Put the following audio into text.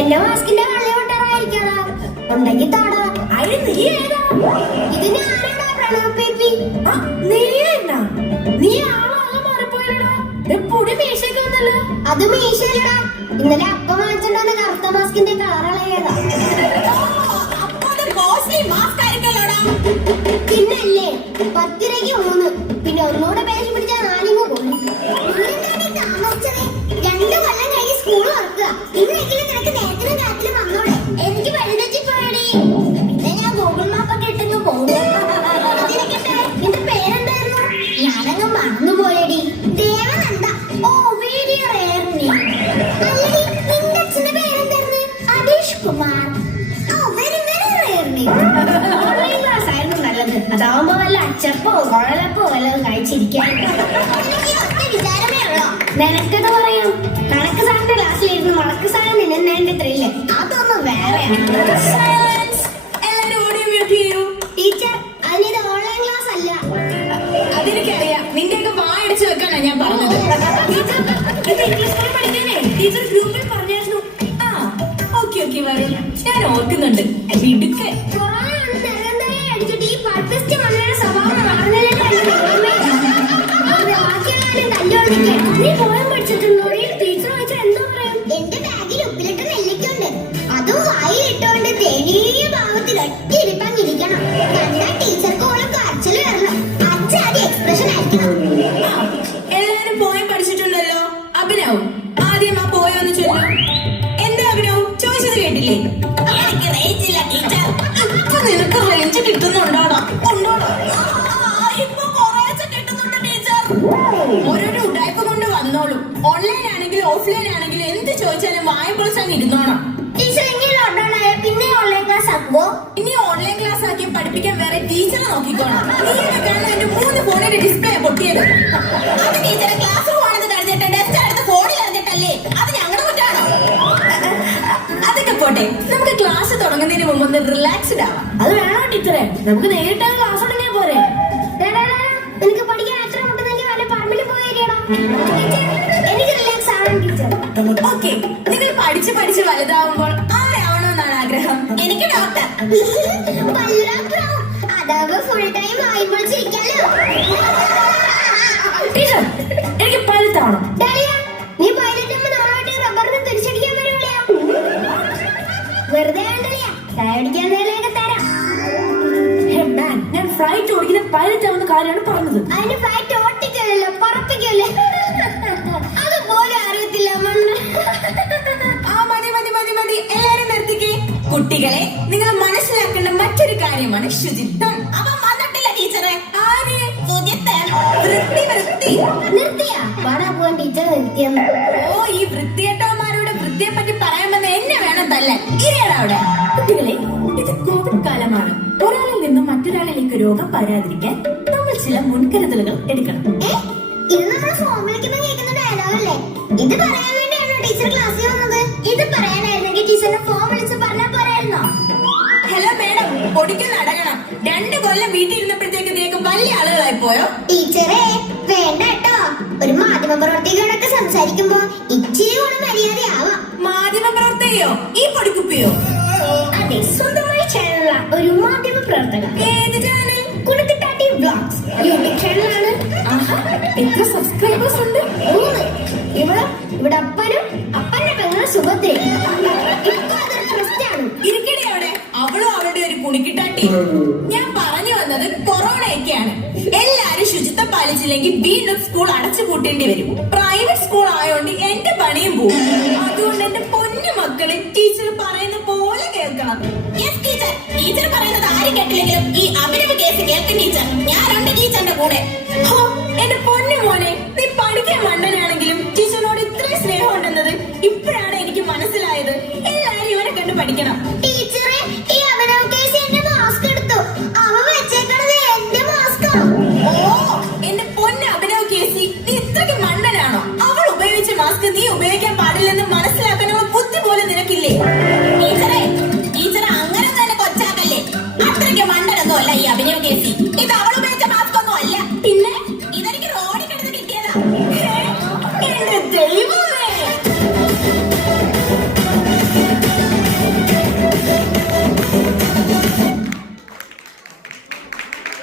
എന്റെ മാസ്കിന്റെ കള്ളി വിട്ടറായിരിക്കണ ഉണ്ടെങ്കിൽ താടാ. അതിന് നീ ഏതാ? ഇത് ഞാനാടാ പ്രണവ് ബേബി. നീ എന്നാ നീ ആളാകെ മാറിപ്പോയടാ. പൊടി മീശയൊക്കെ വന്നല്ലോ. അത് മീശയിലടാ. ഇന്നലെ അപ്പം വാങ്ങിച്ചിട്ടുണ്ടെന്ന് കറുത്ത മാസ്കിന്റെ കളറളയതാ. പിന്നല്ലേ 10 രൂപയ്ക്ക് 3. പിന്നെ ഒന്നുകൂടെ പേശി പിടിച്ചാൽ 4 പോകും. താമസിച്ചത് 2 കൊല്ലം കഴിഞ്ഞ് സ്കൂൾ തുറക്കുക. ഇന്നെങ്കിലും നിനക്ക് നേരത്തിനും കാറ്റിലും വന്നോളെ. എനിക്ക് വഴിതെറ്റി പോയടി. പിന്നെ ഞാൻ ഗൂഗിൾ മാപ്പൊക്കെ ഇട്ടങ്ങ് പോകും. നിന്റെ പേരെന്തായിരുന്നു? ഞാനങ്ങ് മറന്നുപോയടി. ദേവനന്ദ. ഓ വെരി റെയർ നെയിം. അല്ലെങ്കിൽ നിന്റെ അച്ഛന്റെ പേരെന്തായിരുന്നു? അനീഷ് കുമാർ. ഓ വെരി വെരി റെയർ നെയിം. അതാവുമ്പോ വല്ല അച്ചപ്പോ കുഴലപ്പോ വല്ലതും കഴിച്ചിരിക്കാൻ വിചാരമേ ഉള്ളോ? നിനക്കത് പറയാം. കണക്ക് സാറിന്റെ ക്ലാസ്സിലിരുന്ന് മടക്ക് സാധനം നിന്നതിന്റെ ത്രില്ല് അതൊന്നും വേറെയാണ്. ടീച്ചർ, അതിനിത് ഓൺലൈൻ ക്ലാസ് അല്ല. അതെനിക്കറിയാം. നിന്റെയൊക്കെ വായടിച്ചു വെക്കാനാ ഞാൻ പറഞ്ഞത്. പഠിക്കാനേ ടീച്ചർ ഗ്രൂപ്പിൽ പറഞ്ഞായിരുന്നു. ഓക്കെ വരും. ഞാൻ ഓർക്കുന്നുണ്ട്. ഇടുക്കെ നീ പോയം പഠിച്ചിട്ടുണ്ടോ? ടീച്ചർ ചോദിച്ചാൽ എന്താ പറയാം? എന്റെ ബാഗിൽ ഉപ്പിലിട്ട നെല്ലിക്കുണ്ട്. അതും വായിലിട്ടോണ്ട് ദയനീയ ഭാവത്തിൽ ഒറ്റയിരിപ്പാങ്ങിരിക്കണം. കണ്ടാൽ ടീച്ചർക്ക് ഓളം കരച്ചില് വരണം. അച്ഛാദ്യ എക്സ്പ്രഷൻ ആയിരിക്കണം. എല്ലാരും പോയം പഠിച്ചിട്ടുണ്ടല്ലോ. അഭിനവ് ആദ്യം ആ പോയോന്ന് ചൊല്ലു. എന്താ അഭിനവ് ചോദിച്ചത് കേട്ടില്ലേ? എനിക്ക് റേഞ്ച് ഇല്ല ടീച്ചർ. നിനക്ക് റേഞ്ച് കിട്ടുന്നുണ്ടോടാ? ഇപ്പൊ കുറേശ്ശെ കിട്ടുന്നുണ്ട് ടീച്ചർ. ഓരോരോ ഉടായ്പ കൊണ്ട് വന്നോളൂ. ഓൺലൈൻ ആണെങ്കിലും ഓഫ്ലൈൻ ആണെങ്കിലും എന്ത് ചോദിച്ചാലും വായപ്പൊളിച്ച് അങ്ങ് ഇരുന്നോണം. ടീച്ചർ ഇങ്ങനെ ലോക്ക്ഡൌൺ ആയ പിന്നെ ഓൺലൈൻ ക്ലാസ് ആക്കുവോ? ഇനി ഓൺലൈൻ ക്ലാസ് ആക്കി പഠിപ്പിക്കാൻ വേറെ ടീച്ചറെ നോക്കിക്കോണം. നീ എന്റെ 3 ഫോണിന്റെ ഡിസ്പ്ലേ പൊട്ടിയത്. അത് ടീച്ചറെ ക്ലാസ് റൂം ആണെന്ന് കഴിഞ്ഞിട്ട് ഡെസ്ക് എടുത്ത് ഫോണിൽ അറിഞ്ഞിട്ടല്ലേ? അത് ഞങ്ങളുടെ കുറ്റാണോ? അതൊക്കെ പോട്ടെ. നമുക്ക് ക്ലാസ് തുടങ്ങുന്നതിന് മുമ്പ് ഒന്ന് റിലാക്സ്ഡ് ആവാം. അത് വേണോ ടീച്ചറെ? നമുക്ക് നേരിട്ട് ക്ലാസ് തുടങ്ങിയാ പോരെ? എനിക്ക് പഠിക്കാൻ എത്ര മുട്ടുന്നെങ്കിൽ വല്ല പറമ്പിൽ പോയേരിയടാ. എനിക്ക് റിലാക്സ് ആവാൻ ടീച്ചർ. ഓക്കെ, നിങ്ങൾ പഠിച്ച് വലുതാവുമ്പോൾ ആരാവണമെന്നാണ് ആഗ്രഹം? എനിക്ക് ഡോക്ടർ. അതാവുമ്പോ ഫുൾ ടൈം വായുമ്പോൾ ചിരിക്കാലോ. ടീച്ചർ, എനിക്ക് പഴുത്താവണം. നീ പൈലറ്റുമ്പോ നമ്മളോട്ട് റബ്ബറിന് തിരിച്ചടിക്കാൻ വരുവളിയാ. വെറുതെ വേണ്ടളിയാ, ചായ അടിക്കാൻ നേരമൊക്കെ തരാം. ഞാൻ ഫ്ലൈറ്റ് ഓടിക്കുന്ന പൈലറ്റ് ആവുന്ന കാര്യമാണ് പറഞ്ഞത്. അതിന് ഫ്ലൈറ്റ് ഓട്ടിക്കല്ലോ പറപ്പിക്കല്ലേ? അതുപോലെ അറിയത്തില്ല. മതി. എല്ലാരും നിർത്തിക്കേ. കുട്ടികളെ, നിങ്ങൾ മനസ്സിലാക്കേണ്ട മറ്റൊരു കാര്യമാണ് ശുചിത്വം. അവൻ വന്നിട്ടില്ല ടീച്ചറെ. ആര്? ശുചിത്വം. വൃത്തി. നിർത്തിയാ പാടാ പോവാൻ ടീച്ചർ നിർത്തിയെന്ന്. ഓ, ഈ വൃത്തിയേട്ടവന്മാരോട് വൃത്തിയെ പറ്റി പറയാമെന്ന് എന്നെ വേണം തല്ലാൻ. ഇരിയടാ അവിടെ. കുട്ടികളെ, ഇത് കോവിഡ് കാലമാണ്. ഒരാളിൽ നിന്നും മറ്റൊരാളിലേക്ക് രോഗം പരാതിരിക്കാൻ നമ്മൾ ചില മുൻകരുതലുകൾ എടുക്കണം. ഇത് നമ്മൾ ഫോൺ വിളിക്കുമ്പോ കേൾക്കുന്ന ഡയലോഗല്ലേ? ഇത് പറയാൻ വേണ്ടിയാണോ ടീച്ചർ ക്ലാസ്സിൽ വന്നത്? ഇത് പറയാനായിരുന്നെങ്കിൽ ടീച്ചറിനെ ഫോൺ വിളിച്ച് പറഞ്ഞാൽ പോരായിരുന്നോ? Hello madam, പൊടിക്കുന്ന അടങ്ങണം. 2 കൊല്ലം വീട്ടിൽ ഇരുന്നപ്പോഴത്തേക്ക് നീക്ക് വലിയ ആളുകളായി പോയോ? ടീച്ചറെ വേണ്ട കേട്ടോ. ഒരു മാധ്യമ പ്രവർത്തകരോടൊക്കെ സംസാരിക്കുമ്പോ ഇച്ചിരി കൂടെ മര്യാദയാവാം. മാധ്യമ പ്രവർത്തകയോ? ഈ പൊടിക്കുപ്പിയോ? അതെ, സ്വന്തമായി ചാനലുള്ള ഒരു മാധ്യമ പ്രവർത്തക. ഏത് ചാനൽ? കുണുക്കിട്ടാട്ടി വ്ലോഗ്സ് യൂട്യൂബ് ചാനലാണ്. എത്ര സബ്സ്ക്രൈബേഴ്സ് ഉണ്ട്? 3. ഇവിടെ അപ്പനും അപ്പന്റെ പെങ്ങൾ സുഭദ്രയും. ഇപ്പൊ അതൊരു ട്രസ്റ്റാണ്. ഇരിക്കണേ അവിടെ. അവളും അവളുടെ ഒരു കുണിക്കിട്ടാട്ടി. ഞാൻ പറഞ്ഞു വന്നത് കൊറോണയൊക്കെയാണ്. എല്ലാരും ശുചിത്വം പാലിച്ചില്ലെങ്കിൽ വീണ്ടും സ്കൂൾ അടച്ചു പൂട്ടേണ്ടി വരും. പ്രൈവറ്റ് സ്കൂൾ ആയോണ്ട് എന്റെ പണിയും പോകും. അതുകൊണ്ട് എന്റെ പൊന്നു മക്കളെ ടീച്ചർ പറയുന്ന പോലെ കേൾക്കണം. ടീച്ചർ പറയുന്നത് ആരും കേട്ടില്ലെങ്കിലും ഈ അഭിനവ് കേസ് കേൾക്കും ടീച്ചർ. ഞാനുണ്ട് ടീച്ചറിന്റെ കൂടെ. എന്റെ പൊന്നു മോനെ, നീ പഠിക്കാൻ മണ്ടനാണെങ്കിലും ടീച്ചറിനോട് ഇത്രയും സ്നേഹം ഉണ്ടെന്നത് ഇപ്പോഴാണ് എനിക്ക് മനസ്സിലായത്. എല്ലാരും ഇവനെ കണ്ട് പഠിക്കണം. ടീച്ചറെ, ഈ അഭിനവ് കേസ് എന്റെ മാസ്ക് എടുത്തു. അവ വെച്ചേക്കണത് എന്റെ മാസ്കാ. ഓ, എന്റെ പൊന്നു അഭിനവ് കേസി, നീ ഇത്രയ്ക്ക് മണ്ടനാണോ? അവൾ ഉപയോഗിച്ച മാസ്ക് നീ ഉപയോഗിക്കാൻ